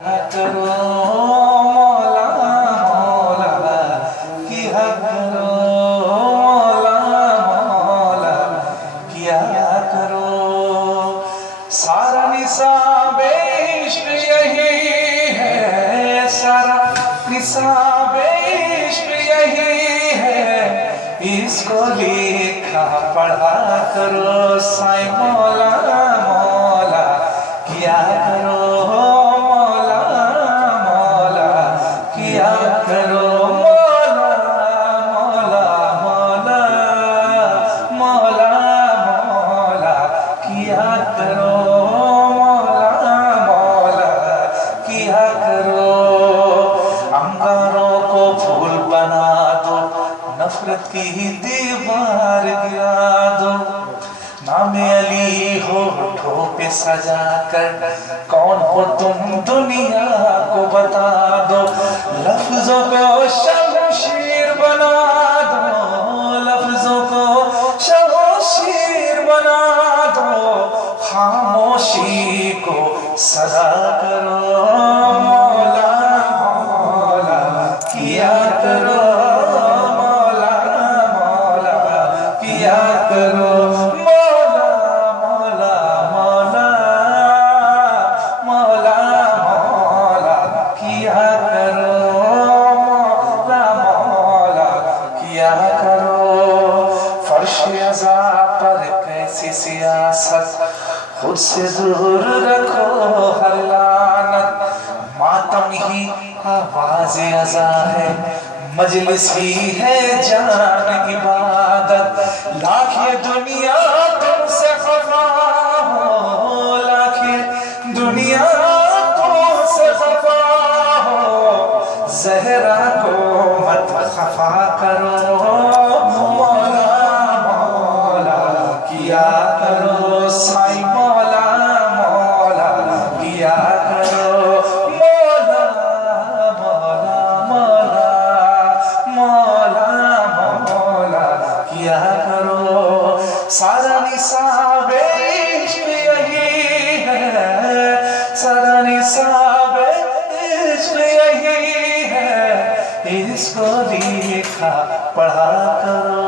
करो मौला मौला किया करो मौला मौला किया करो। सारा निसाब इश्क यही है, सारा निसाब इश्क यही है, इसको लिखा पढ़ा करो। साईं मौला मौला किया करो नफरत की दीवार गिरा दो। नाम अली होठों पे सजा कर कौन हो तुम दुनिया को बता दो। लफ्जों को शमशीर बना दो, लफ्जों को शमशीर बना दो, खामोशी को सदा करो। मौला मौला किया करो, सियासत खुद से दूर रखो हर लानत। मातम ही आवाज़ अज़ा है, मजलिस ही है जान इबादत। लाख ये दुनिया तुमसे खफा हो, लाख ये दुनिया तुमसे खफा हो, ज़हरा को मत खफा करो। मौला मौला किया करो, साईं मौला मौला किया करो। मौला मौला मौला मौला मौला किया करो। सारा निसाब इश्क यही है, सारा निसाब इश्क यही है, इसको लिखा पढ़ा करो।